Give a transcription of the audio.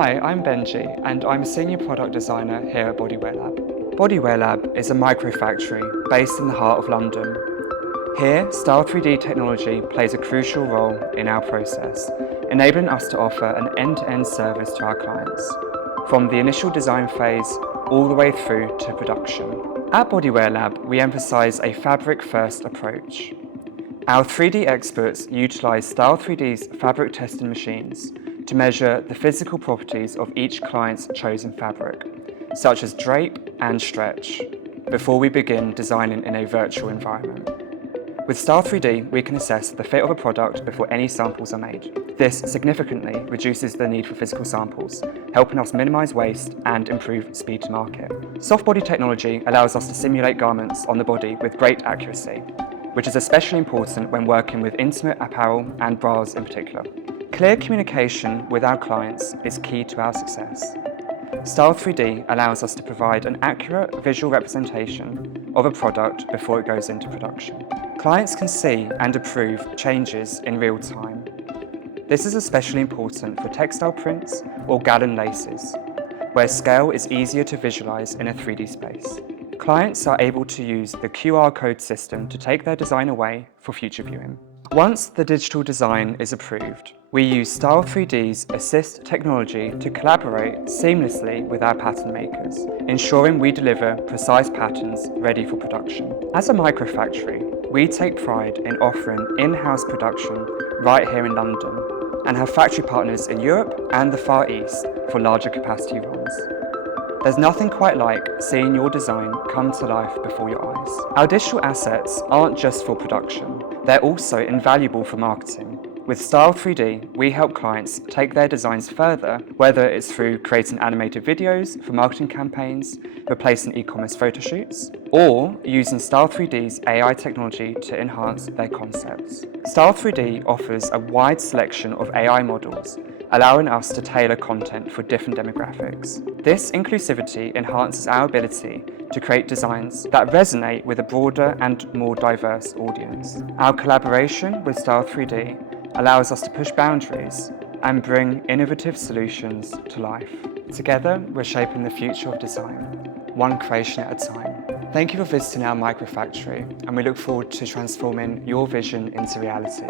Hi, I'm Benji, and I'm a Senior Product Designer here at Bodywear Lab. Bodywear Lab is a microfactory based in the heart of London. Here, Style3D technology plays a crucial role in our process, enabling us to offer an end-to-end service to our clients, from the initial design phase all the way through to production. At Bodywear Lab, we emphasize a fabric-first approach. Our 3D experts utilize Style3D's fabric testing machines to measure the physical properties of each client's chosen fabric, such as drape and stretch, before we begin designing in a virtual environment. With Style3D, we can assess the fit of a product before any samples are made. This significantly reduces the need for physical samples, helping us minimize waste and improve speed to market. Soft body technology allows us to simulate garments on the body with great accuracy, which is especially important when working with intimate apparel and bras in particular. Clear communication with our clients is key to our success. Style3D allows us to provide an accurate visual representation of a product before it goes into production. Clients can see and approve changes in real time. This is especially important for textile prints or gallon laces, where scale is easier to visualize in a 3D space. Clients are able to use the QR code system to take their design away for future viewing. Once the digital design is approved, we use Style3D's Assyst technology to collaborate seamlessly with our pattern makers, ensuring we deliver precise patterns ready for production. As a microfactory, we take pride in offering in-house production right here in London and have factory partners in Europe and the Far East for larger capacity runs. There's nothing quite like seeing your design come to life before your eyes. Our digital assets aren't just for production, they're also invaluable for marketing. With Style3D, we help clients take their designs further, whether it's through creating animated videos for marketing campaigns, replacing e-commerce photo shoots, or using Style3D's AI technology to enhance their concepts. Style3D offers a wide selection of AI models, allowing us to tailor content for different demographics. This inclusivity enhances our ability to create designs that resonate with a broader and more diverse audience. Our collaboration with Style3D allows us to push boundaries and bring innovative solutions to life. Together, we're shaping the future of design, one creation at a time. Thank you for visiting our microfactory, and we look forward to transforming your vision into reality.